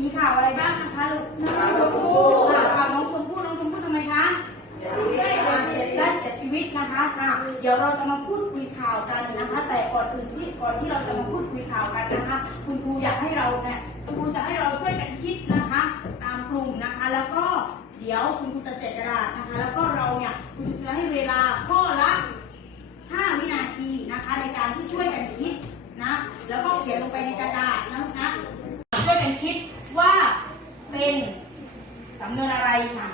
มีข่าวอะไรบ้างนะคะลูกน้องชมพู่ข่าวน้องชมพู่น้องชมพู่ทำไมคะได้เสียชีวิตนะคะอะเดี๋ยวเราจะมาพูดคุยข่าวกันนะคะ แต่ก่อนอื่นที่ก่อนที่เราจะมาพูดคุยข่าวกันนะคะ คุณครูอยากให้เราเนี่ยคุณครูจะให้เราช่วยกันคิดนะคะ ตามกลุ่มนะคะ แล้วก็เดี๋ยวคุณครูจะแจกกระดาษนะคะ แล้วก็เราเนี่ยคุณครูจะให้เวลาข้อละ 5 วินาทีนะคะ ในการที่ช่วยกันคิดนะ แล้วก็เขียนลงไปในกระดาษนะนะช่วยกันคิดว่าเป็นสำนวนอะไรค่ะ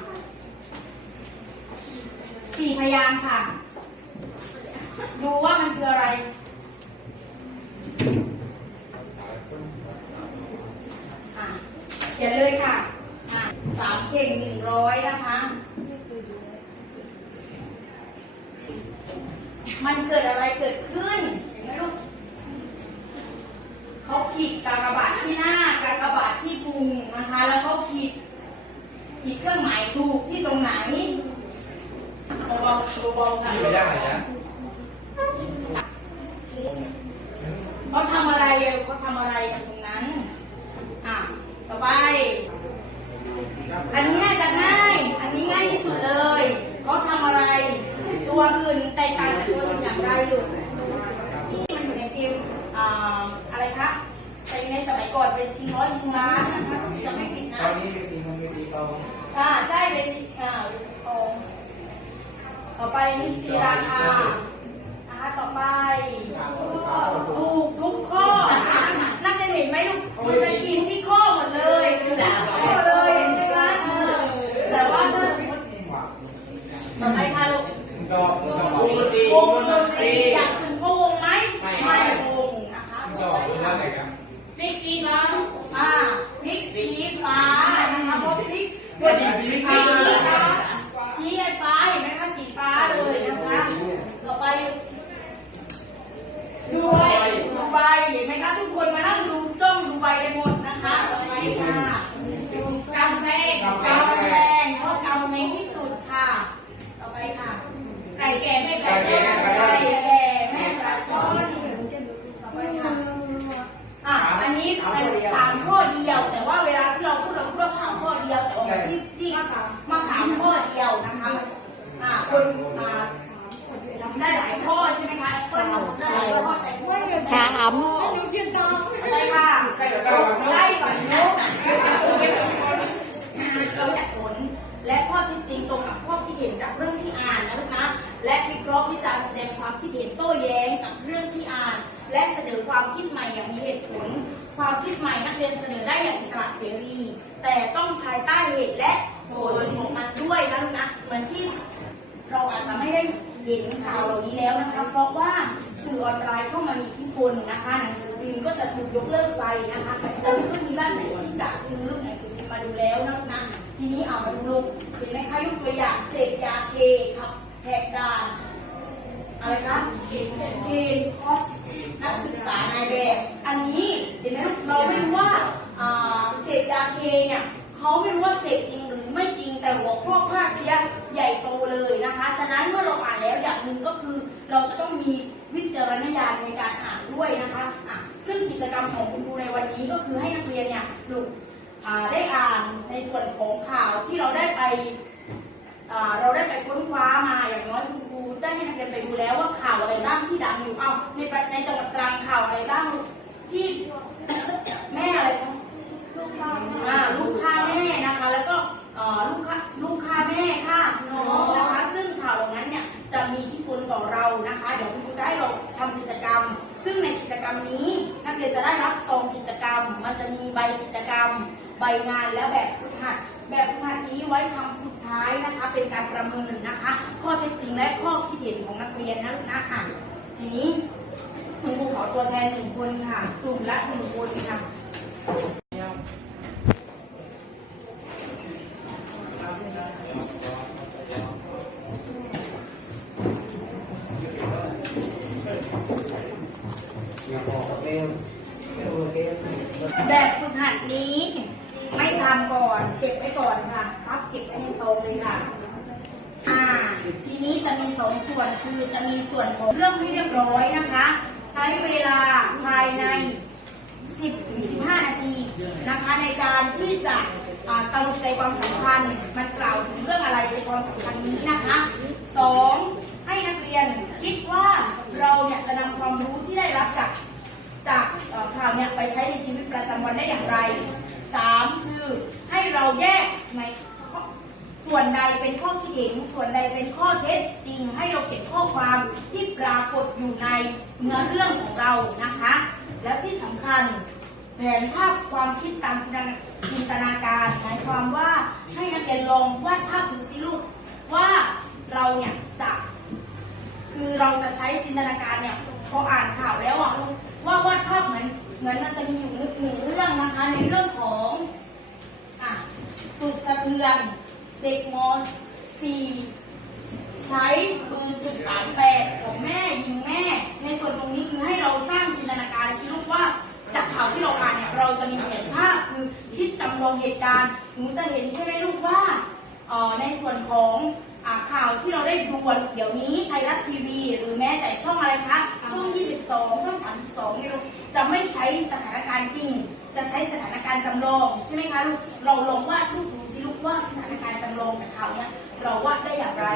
สี่พยางค์ค่ะ ดูว่ามันคืออะไรอะเขียนเลยค่ะอะสามเข่งหนึ่งร้อยนะคะ มันเกิดอะไรเกิดขึ้นเห็นไหมลูกเขาขีดกากบาทที่หน้ากากบาทที่พุงนะคะ แล้วเขาขีดขีดเครื่องหมายถูก ที่ตรงไหนเบาๆเบาๆค่ะที่ไปได้ไหนนะเขาทำอะไรอะเขาทำอะไรกันตรงนั้น อะ ต่อไป อันนี้น่าจะง่าย อันนี้ง่ายที่สุดเลยเขาทำอะไร ตัวอื่นแตกต่างจากตัวอื่นอย่างไรอยู่ที่มันอยู่ในเกมอ่าอะไรคะเป็นในสมัยก่อนเป็นชิงร้อยชิงล้านนะคะจะไม่ผิดนะตอนนี้มีตีมันมีตีเบาอ่าใช่เป็นอ่าทอง ต่อไปนี่ตีราคานะคะต่อไปถูกทุกข้อนะคะน่าจะเห็นไหมลูกมันจะกินที่ข้อหมดเลยข้อเลยเห็นไหมคะเออแต่ว่าถ้าต่อไปค่ะลูกวงดนตรีอยากเขางไหมไม่วงนะคะ ก็ ต่อไป คือ ค่ะ นั่นไงครับ พริกสีฟ้าอ่าพริกสีฟ้านะคะเพราะพริก วันนี้มี สี ตี ฟ้าสีฟ้าเห็นไหมคะสีฟ้าเลยนะคะต่อไปดูใบดูใบเห็นไหมคะทุกคนมานั่งดูจ้องดูใบกันหมดนะคะต่อไปค่ะดูกำแพงกำแพงเพราะกำในที่สุดค่ะ ต่อไปค่ะ ไก่แก่แม่ไก่แก่ไก่แก่แม่ปลาช่อนต่อไปค่ะ อะอันนี้เป็นถามข้อเดียว แต่ว่าเวลาที่เราพูดเราพูดว่าถามข้อเดียว แต่ว่าที่ที่มาถามมาถามข้อเดียวนะคะอ่าคนอ่าทำได้หลายข้อใช่ไหมคะคนทำได้หลายข้อแต่ไม่เดียว ถาม ใช่ค่ะไล่ก่อนนะเราอยาก ผล และข้อที่จริงตรงกับข้อที่เห็นจากเรื่องที่อ่านนะลูกนะและวิเคราะห์วิจารณ์แสดงความคิดเห็นโต้แย้งกับเรื่องที่อ่าน และเสนอความคิดใหม่อย่างมีเหตุผล ความคิดใหม่นักเรียนเสนอได้อย่างอิสระเสรี แต่ต้องภายใต้เหตุและผลของมันด้วยนะลูกนะเหมือนที่เราอาจจะไม่ได้เห็นข่าวเหล่านี้แล้วนะคะเพราะว่าสื่อออนไลน์เข้ามามีอิทธิพลนะคะหนังสือพิมพ์ก็จะถูกยกเลิกไปนะคะแต่ไม่ค่อยมีบ้านไหนที่จะซื้อหนังสือพิมพ์มาดูแล้ว ทีนี้เอามาดูลูกเห็นไหมคะยกตัวอย่างเสกยาเคครับแหกด่านอะไรคะเกณฑ์เกณฑ์คอสนักศึกษานายแบบอันนี้เห็นไหมลูกเราไม่รู้ว่าเสกยาเคเนี่ยเขาไม่รู้ว่าเสกจริงหรือไม่จริงแต่หัวข้อภาคเนี้ยใหญ่โตเลยนะคะ ฉะนั้นเมื่อเราอ่านแล้วอย่างหนึ่งก็คือ เราจะต้องมีวิจารณญาณในการอ่านด้วยนะคะะซึ่งกิจกรรมของคุณครูในวันนี้ก็คือให้นักเรียนเนี่ยลูกอ่าได้อ่านใน ส่วนของข่าวที่เราได้ไปเราได้ไปค้นคว้ามาอย่างน้อยคุณครูได้ให้นักเรียนไปดูแล้วว่าข่าวอะไรบ้างที่ดังอยู่เอ้าในในจังหวัดตรังข่าวอะไรบ้างที่แม่อะไรลูกฆ่าอ่ลูกฆ่าแม่นะคะ แล้วก็ลูกฆ่าลูกฆ่าแม่ฆ่าน้องนะคะ ซึ่งข่าวเหล่านั้นเนี่ยจะมีทธิพลต่อเรานะคะ เดี๋ยวคุณครูจะให้เราทำกิจกรรม ซึ่งในกิจกรรมนี้นักเรียนจะได้รับซองกิจกรรม มันจะมีใบกิจกรรม ใบงานและแบบฝึกหัด แบบฝึกหัดนี้ไว้ทำสุดท้ายนะคะ เป็นการประเมินนะคะ ข้อเท็จจริงและข้อคิดเห็นของนักเรียนนะลูกนะอะทีนี้คุณครูขอตัวแทนหนึ่งคนค่ะกลุ่มละหนึ่งคนค่ะแบบฝึกหัดนี้ ททำก่อน เก็บไว้ก่อนค่ะพับเก็บไว้ในโซงเลยค่ะ อ่า ทีนี้จะมีสองส่วนคือจะมีส่วนของเรื่องไม่เรียบร้อยนะคะ ใช้เวลาภายใน 10ถึง15 นาทีนะคะ ในการที่จะอ่าสรุปใจความสำคัญมันกล่าวถึงเรื่องอะไรในความสำคัญนี้นะคะสองให้นักเรียนคิดว่าเราเนี่ยจะนำความรู้ที่ได้รับจากจากข่าวเนี่ยไปใช้ในชีวิตประจำวันได้อย่างไรสามคือให้เรา แยกในส่วนใดเป็นข้อคิดเห็น ส่วนใดเป็นข้อเท็จจริงให้เราเก็นข้อความที่ปรากฏอยู่ในเนื้อเรื่องของเรานะคะ แล้วที่สำคัญแผนภาพความคิดตามจินตนาการหมายความว่าให้นักเรียนลองวาดภาพดูสิลูกว่าเราเนี่ยจะ คือเราจะใช้จินตนาการเนี่ยพออ่านข่าวแล้วอะว่าวาดภาพเหมือนเหมือนมันจะมีอยู่หนึ่งเรื่องนะคะ ในเรื่องของอะสุดสะเทือนเด็กม .4 ใช้ปืนจุดสามแปดของแม่ยิงแม่ ในส่วนตรงนี้คือให้เราสร้างจินตนาการที่ลูกว่าจากข่าวที่เราอ่านเนี่ยเราจะมีแผนภาพคือคิดจำลองเหตุการณ์หนูจะเห็นใช่ไหมลูกว่า เอ่อในส่วน ของอข่าวที่เราได้ดูวันเดี๋ยวนี้ไทยรัฐทีวี หรือแม้แต่ช่องอะไรคะช่อง 22 ช่อง 32นี่เราจะไม่ใช้สถานการณ์จริง จะใช้สถานการณ์จำลองใช่ไหมคะลูกเราลองวาดรูปดูสิลูกว่าสถานการณ์จำลองจากข่าวเนี้ยเราวาดได้อย่างไร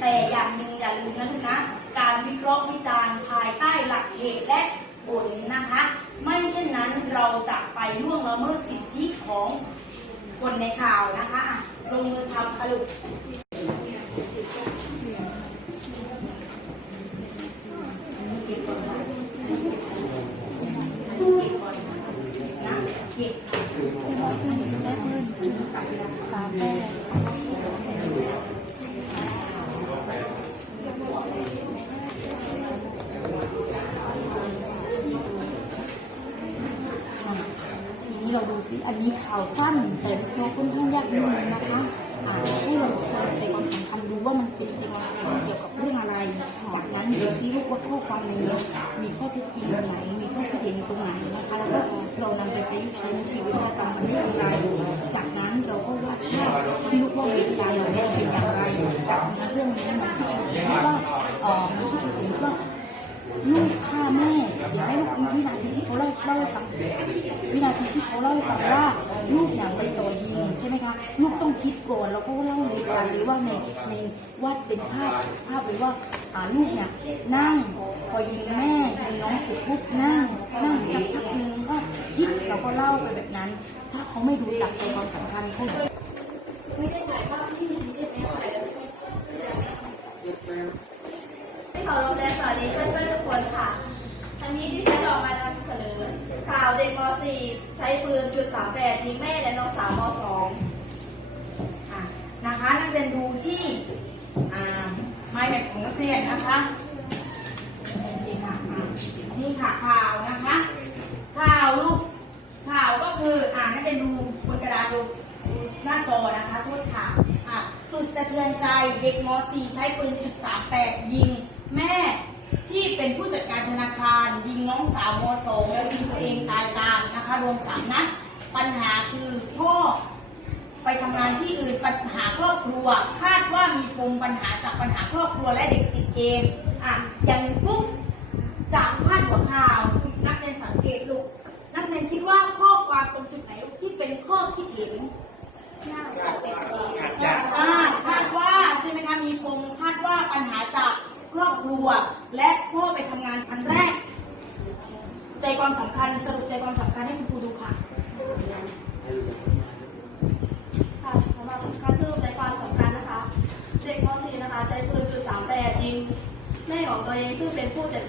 แต่อย่างหนึ่งอย่าลืมนะลูกนะการวิเคราะห์วิจารณ์ภายใต้หลักเหตุและผลนะคะ ไม่เช่นนั้นเราจะไปล่วงละเมิดสิทธิของคนในข่าวนะคะ ลงมือทำค่ะลูก เก็บก่อนค่ะเก็บก่อนนะเก็บนี่เรา ดูสิอันนี้ข่าวสั้นแต่เราค่อนข้างยากนิดนึงนะคะอ่าให้เราใส่ใจความสำคัญดูว่ามันเป็นใจความสำคัญเกี่ยวกับเรื่องอะไรจากนั้นดูซิลูกว่าข้อความนี้มีข้อเท็จจริงไหนมีข้อคิดเห็นตรงไหนนะคะแล้วก็เรานำไปประยุกต์ใช้ในชีวิตประจำวันได้อย่างไรจากนั้นเราก็วาดภาพที่ลูกว่าเหตุกาเราเนี่ยเป็นอย่างไรจากนั้นเรื่องนี้มันที่ว่าเอ่อมีข้อเห็ลูกฆ่าแม่เดี๋ยวให้ลูกวินาทีที่เขาเล่าเล่าให้ฟัง วินาทีที่เขาเล่าให้ฟังว่าลูกอย่างไปจ่อยิงใช่ไหมคะลูกต้องคิดก่อนแล้วก็เล่าในการหรือว่าในในวาดเป็นภาพภาพเลยว่าอ่าลูกเนี่ยนั่งพอยิงแม่ยิงน้องเสร็จปุ๊บนั่งนั่งสักพักนึงก็คิดแล้วก็เล่าไปแบบนั้น ถ้าเขาไม่รู้จักใจความสำคัญเขาไม่ได้ถ่ายภาพที่ดีใช่ไหมถ่ายแล้วข่าวโรงเรียนสวัสดีเพื่อนๆทุกคนค่ะอันนี้ที่ฉัน ข่าวเด็กม .4 ใช้ปืนจุด38ยิงแม่และน้องสาวม .2 อะนะคะนักเรียนดูที่อ่าไม้แบบของนักเรียนนะคะนี่ค่ะนี่ค่ะข่าวนะคะข่าวลูกข่าวก็คืออ่านักเรียนดูบนกระดาษดูหน้าจอนะคะโทษค่ะอะสุดสะเทือนใจเด็กม .4 ใช้ปืนจุด38ยิงแม่ที่เป็นผู้จัดการ คารยิงน้องสาวม .2 แล้วยิงตัวเองตายตามนะคะรวมสามนัดปัญหาคือพ่อไปทำงานที่อื่นปัญหาครอบครัว คาดว่ามีปมปัญหาจากปัญหาครอบครัวและเด็กติดเกมอะอย่างปุ๊บจากพาดหัวข่าวนักเรียนสังเกตลูกนักเรียนคิดว่าข้อความตรงจุดไหนที่เป็นข้อคิดเห็นอ่าคาดว่าใช่ไหมคะมีปมคาดว่าปัญหาจากครอบครัวและพ่อ ไปทำงานแรก ใจความสำคัญสรุปใจความสำคัญให้คุณครูดูค่ะค่ะสำหรับการสรุปในความสำคัญนะคะ เด็กม .4 นะคะใช้ปืนจุด38ยิงแม่ของตัวเองซึ่งเป็นผู้จัด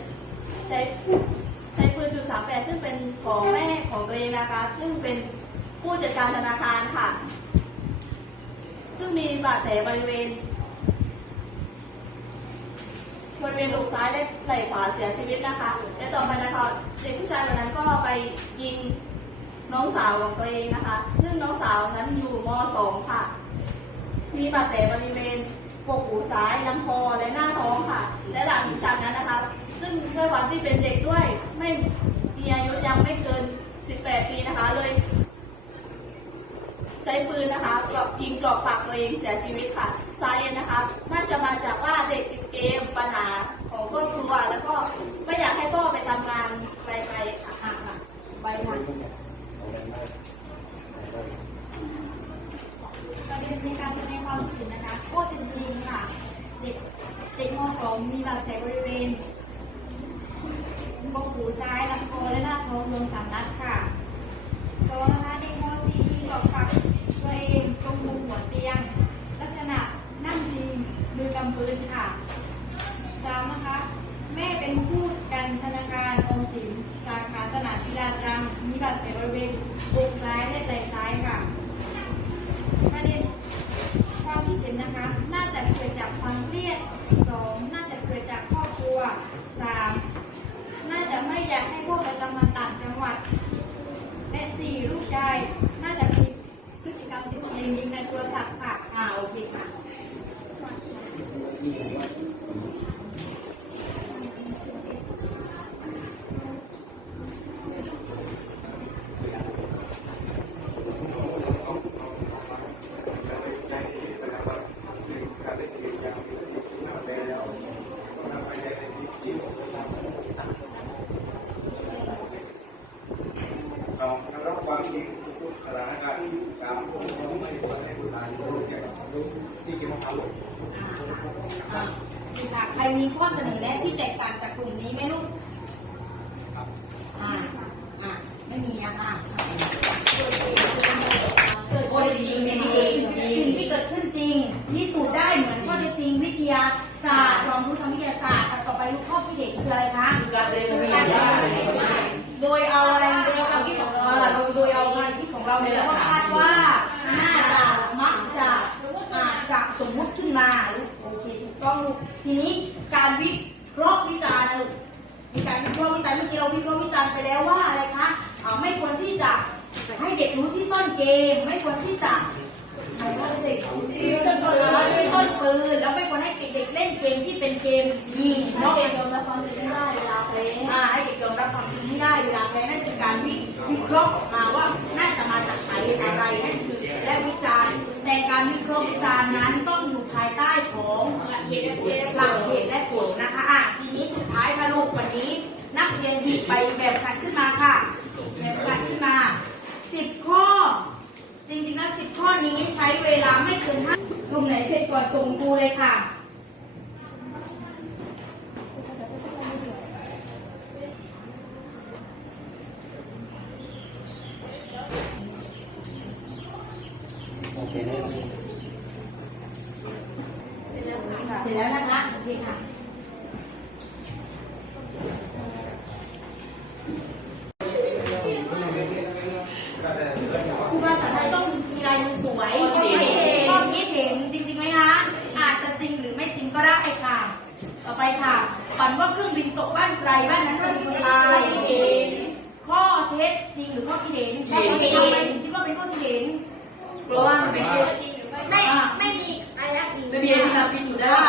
ใช้ใช้ปืนจุด38ซึ่งเป็นของแม่ของตัวเองนะคะ ซึ่งเป็นผู้จัดการธนาคารค่ะ ซึ่งมีบาดแผลบริเวณ บ ริเวณอกซ้ายและไหล่ขวาเสียชีวิตนะคะ และต่อมานะคะเด็กผู้ชายคนนั้นก็ไปยิงน้องสาวของตัวเองนะคะ ซึ่งน้องสาวนั้นอยู่ม .2 ค่ะ มีบาดแผลบริเวณกกหูซ้ายลำคอและหน้าท้องค่ะ และหลังจากนั้นนะคะ ซึ่งด้วยความที่เป็นเด็กด้วยไม่มีอายุยังไม่เกิน 18 ปีนะคะเลย ใช้ปืนนะคะกรอบยิงกรอบปากตัวเองเสียชีวิตค่ะสาเหตุนะคะ น่าจะมาจากว่าเด็กติดเกมปัญหาของครอบครัวแล้วก็ไม่อยากให้พ่อไปทำงานไกลๆค่ะ อะค่ะไปค่ะ ประเด็นในการแสดงความคิดเห็นนะคะข้อเท็จจริงค่ะ เด็กเด็กม .2 มีบาดแผลบริเวณกกหูซ้ายลำคอและหน้าท้องรวมสามนัดค่ะสองนะคะเด็กม .4 ยิงหลอกปักตัวเองตรงมุมหัวเตียง ลักษณะนั่งยิงมือกำปืนค่ะสามนะคะ แม่เป็นผู้กันธนาคารออมสินสาขาตลาดพิลาตรังมีบาดแผลบริเวณอกซ้ายและไหล่ซ้ายค่ะ ประเด็นความคิดเห็นนะคะ น่าจะเกิดจากความเครียดสองน่าจะเกิดจากครอบครัวสามน่าจะไม่อยากให้พวกไปทำงานต่างจังหวัด และ ใช่ น่าจะมีพฤติกรรมที่ตัวเองยิงในตัวศัพท์ค่ะ อ่าโอเคค่ะ สองรับ ความจริงทุกสถานการณ์สามผมไม่ควรให้ผู้ทานรู้เกี่ยวกับรู้ที่กินมะพร้าวอ่าดีค่ะใครมีข้อเสนอแนะที่ เราเนี่ยก็คาดว่าน่าจะมักจะอาจจะสมมุติขึ้นมาโอเคถูกต้องลูกทีนี้การวิเคราะห์วิจารณ์นะลูกมีการวิเคราะห์วิจารณ์เมื่อกี้เราวิเคราะห์วิจารณ์ไปแล้วว่าอะไรคะไม่ควรที่จะให้เด็กรู้ที่ซ่อนเกม ไม่ควรที่จะให้เด็กที่ต้นปืนไม่ต้นปืนแล้วไม่ควรให้เด็กเล่นเกมที่เป็นเกมยิงให้เนาะเด็กยอมรับความจริงได้เวลาเพลงอ่ให้เด็กยอมรับความจริงให้ได้เวลาแพ้นั่นคือการวิเคราะห์ วิเคราะห์วิจารณ์นั้นต้องอยู่ภายใต้ของหลักเหตุหลักเหตุและผลนะคะอะทีนี้สุดท้ายค่ะลูกวันนี้ นักเรียนหยิบไปแบบขัดขึ้นมาค่ะ แบบขัดขึ้นมาสิบข้อ จริงๆแล้วสิบข้อนี้ใช้เวลาไม่เกินห้ากลุ่มไหนเสร็จก่อนส่งครูเลยค่ะ โอเคเนี่ย เสร็จแล้วนะคะโอเคค่ะ ครูภาษาไทยต้องมีลายมือสวยต้องคิดเห็นจริงๆไหมคะ อาจจะจริงหรือไม่จริงก็ได้ค่ะ ต่อไปค่ะ ฝันว่าเครื่องบินตกบ้านใครบ้านนั้นจะเป็นคนตายข้อเท็จจริงหรือข้อคิดเห็นทำไมถึงคิดว่าเป็นข้อคิเห็นเพราะว่ามันเป็นไม่ไม่มีอะไรดีไม่มีที่เรากินอยู่ได้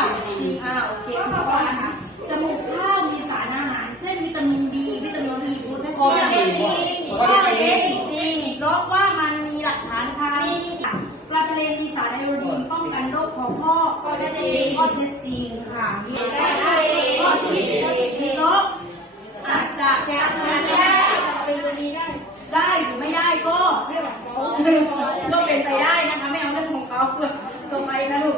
อ่าโอเคข้อว่านะคะจมูกข้าวมีสารอาหาร เช่นวิตามินบีวิตามินอีโพแทสเซียมข้อเท็จจริงเพราะว่ามันมีหลักฐานทางปลาทะเลมีสารไอโอดีนป้องกันโรคคองพอข้อเท็จจริงข้อเท็จจริงค่ะ มีข้อเท็จจริงเพราะอาจจะได้ได้หรือไม่ได้ก็ก็เป็นไปได้นะคะไม่เอาเรื่องของเขาต่อไปนะลูก